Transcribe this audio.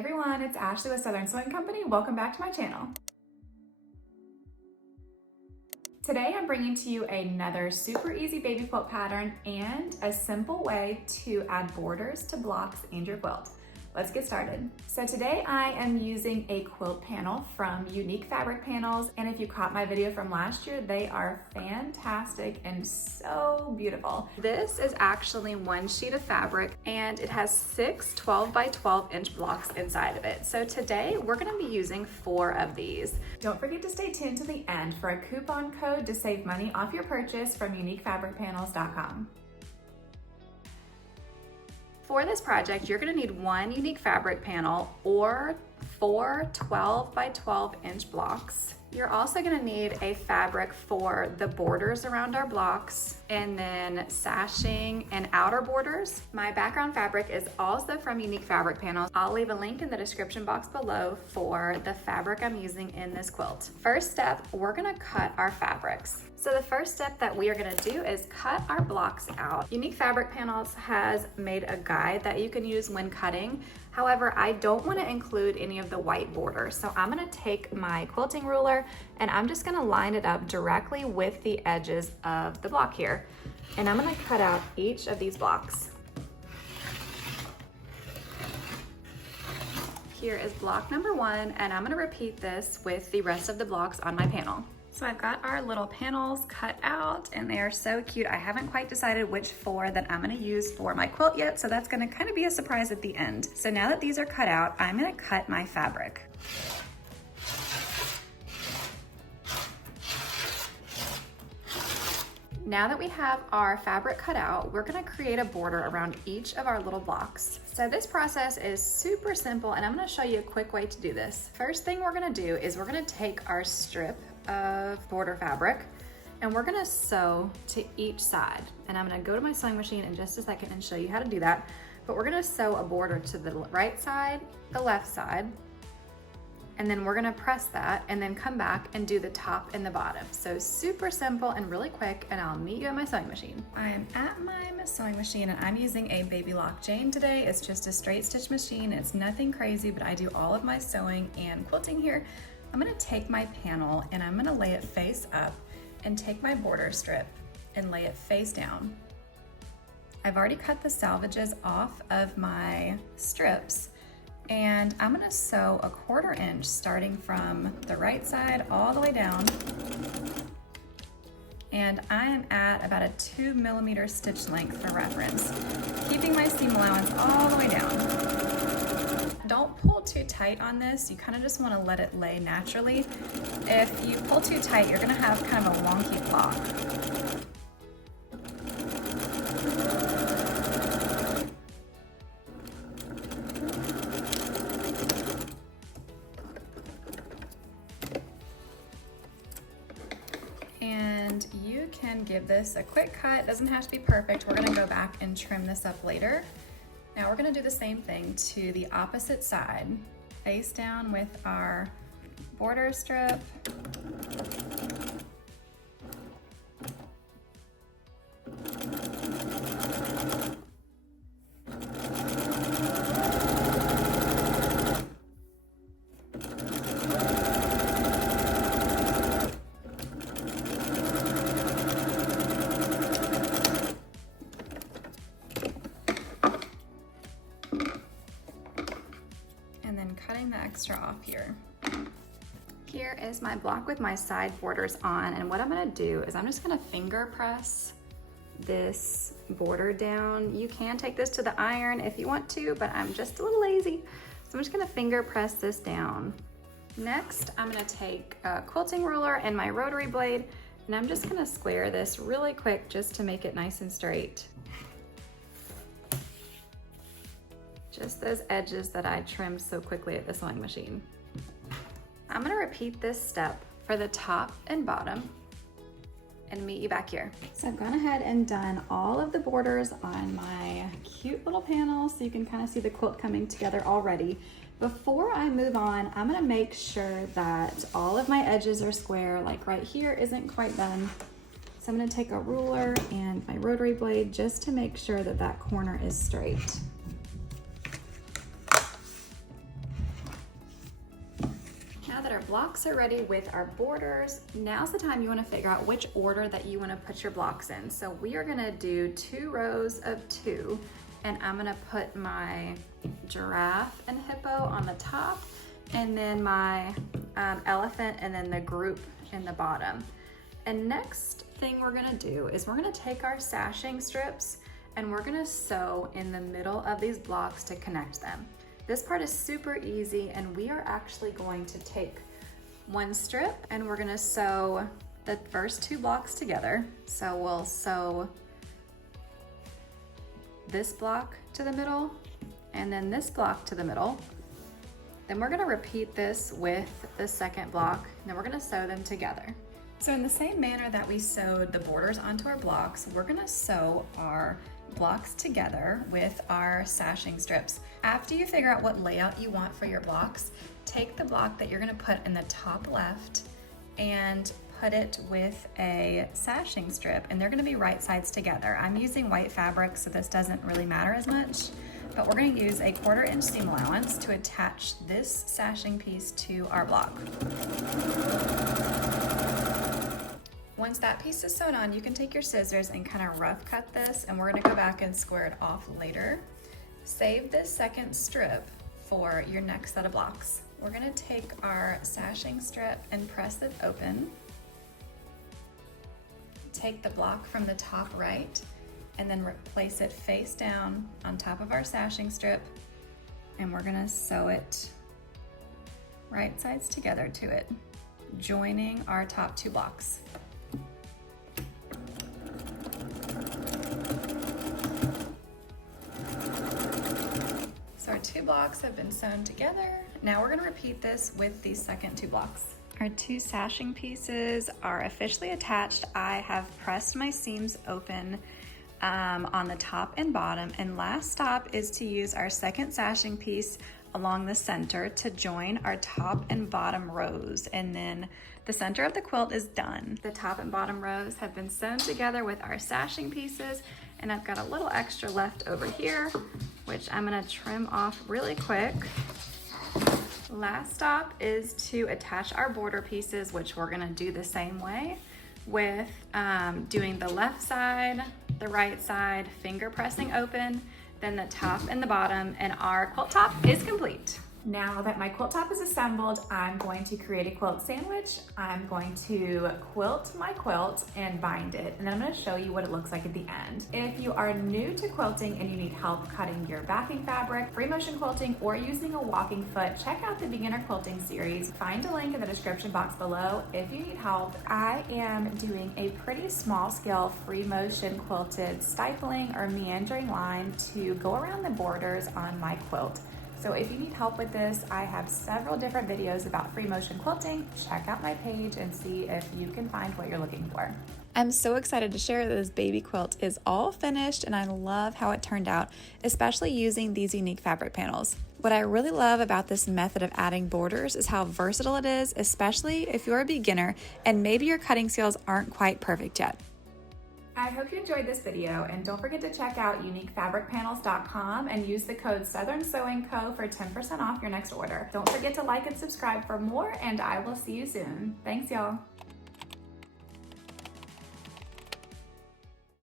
everyone, it's Ashley with Southern Sewing Company. Welcome back to my channel. Today I'm bringing to you another super easy baby quilt pattern and a simple way to add borders to blocks and your quilt. Let's get started. So today I am using a quilt panel from Unique Fabric Panels, and if you caught my video from last year, they are fantastic and so beautiful. This is actually one sheet of fabric and it has 6 12 by 12 inch blocks inside of it. So today we're gonna be using 4 of these. Don't forget to stay tuned to the end for a coupon code to save money off your purchase from uniquefabricpanels.com. For this project, you're gonna need 1 unique fabric panel or 4 12 by 12 inch blocks. You're also gonna need a fabric for the borders around our blocks and then sashing and outer borders. My background fabric is also from Unique Fabric Panels. I'll leave a link in the description box below for the fabric I'm using in this quilt. First step, we're gonna cut our fabrics. So the first step that we are gonna do is cut our blocks out. Unique Fabric Panels has made a guide that you can use when cutting. However, I don't wanna include any of the white border. So I'm gonna take my quilting ruler and I'm just gonna line it up directly with the edges of the block here. And I'm gonna cut out each of these blocks. Here is block number 1, and I'm gonna repeat this with the rest of the blocks on my panel. So I've got our little panels cut out and they are so cute. I haven't quite decided which 4 that I'm gonna use for my quilt yet, so that's gonna kind of be a surprise at the end. So now that these are cut out, I'm gonna cut my fabric. Now that we have our fabric cut out, we're gonna create a border around each of our little blocks. So this process is super simple and I'm gonna show you a quick way to do this. First thing we're gonna do is we're gonna take our strip of border fabric and we're gonna sew to each side. And I'm gonna go to my sewing machine in just a second and show you how to do that. But we're gonna sew a border to the right side, the left side, and then we're gonna press that and then come back and do the top and the bottom. So super simple and really quick, and I'll meet you at my sewing machine. I am at my sewing machine and I'm using a Baby Lock Jane today. It's just a straight stitch machine. It's nothing crazy, but I do all of my sewing and quilting here. I'm gonna take my panel and I'm gonna lay it face up and take my border strip and lay it face down. I've already cut the salvages off of my strips, and I'm gonna sew 1/4 inch starting from the right side all the way down. And I am at about a 2 millimeter stitch length for reference, keeping my seam allowance all the way down. Don't pull too tight on this. You kind of just want to let it lay naturally. If you pull too tight, you're going to have kind of a wonky block. And you can give this a quick cut. It doesn't have to be perfect. We're going to go back and trim this up later. Now we're gonna do the same thing to the opposite side. Face down with our border strip. And then cutting the extra off here. Here is my block with my side borders on, and what I'm gonna do is I'm just gonna finger press this border down. You can take this to the iron if you want to, but I'm just a little lazy. So I'm just gonna finger press this down. Next, I'm gonna take a quilting ruler and my rotary blade, and I'm just gonna square this really quick just to make it nice and straight. Just those edges that I trimmed so quickly at the sewing machine. I'm gonna repeat this step for the top and bottom and meet you back here. So I've gone ahead and done all of the borders on my cute little panel so you can kind of see the quilt coming together already. Before I move on, I'm gonna make sure that all of my edges are square, like right here isn't quite done. So I'm gonna take a ruler and my rotary blade just to make sure that that corner is straight. now that our blocks are ready with our borders, now's the time you want to figure out which order that you want to put your blocks in. So we are going to do 2 rows of 2, and I'm going to put my giraffe and hippo on the top, and then my elephant, and then the group in the bottom. And next thing we're going to do is we're going to take our sashing strips and we're going to sew in the middle of these blocks to connect them. This part is super easy, and we are actually going to take 1 strip and we're gonna sew the first 2 blocks together. So we'll sew this block to the middle and then this block to the middle. Then we're gonna repeat this with the second block, and then we're gonna sew them together. So in the same manner that we sewed the borders onto our blocks, we're gonna sew our blocks together with our sashing strips. After you figure out what layout you want for your blocks, take the block that you're gonna put in the top left and put it with a sashing strip, and they're gonna be right sides together. I'm using white fabric, so this doesn't really matter as much, but we're gonna use a 1/4 inch seam allowance to attach this sashing piece to our block. Once that piece is sewn on, you can take your scissors and kind of rough cut this, and we're gonna go back and square it off later. Save this second strip for your next set of blocks. We're gonna take our sashing strip and press it open. Take the block from the top right and then place it face down on top of our sashing strip, and we're gonna sew it right sides together to it, joining our top 2 blocks. So our 2 blocks have been sewn together. Now we're gonna repeat this with the second 2 blocks. Our 2 sashing pieces are officially attached. I have pressed my seams open on the top and bottom, and last stop is to use our second sashing piece along the center to join our top and bottom rows, and then the center of the quilt is done. The top and bottom rows have been sewn together with our sashing pieces, and I've got a little extra left over here, which I'm gonna trim off really quick. Last stop is to attach our border pieces, which we're gonna do the same way with doing the left side, the right side, finger pressing open, then the top and the bottom, and our quilt top is complete. Now that my quilt top is assembled, I'm going to create a quilt sandwich. I'm going to quilt my quilt and bind it, and then I'm going to show you what it looks like at the end. If you are new to quilting and you need help cutting your backing fabric, free motion quilting, or using a walking foot, check out the Beginner Quilting Series. Find a link in the description box below if you need help. I am doing a pretty small scale free motion quilted stifling or meandering line to go around the borders on my quilt. So if you need help with this, I have several different videos about free motion quilting. Check out my page and see if you can find what you're looking for. I'm so excited to share that this baby quilt is all finished, and I love how it turned out, especially using these unique fabric panels. What I really love about this method of adding borders is how versatile it is, especially if you're a beginner and maybe your cutting skills aren't quite perfect yet. I hope you enjoyed this video, and don't forget to check out uniquefabricpanels.com and use the code Southern Sewing Co. for 10% off your next order. Don't forget to like and subscribe for more, and I will see you soon. Thanks, y'all.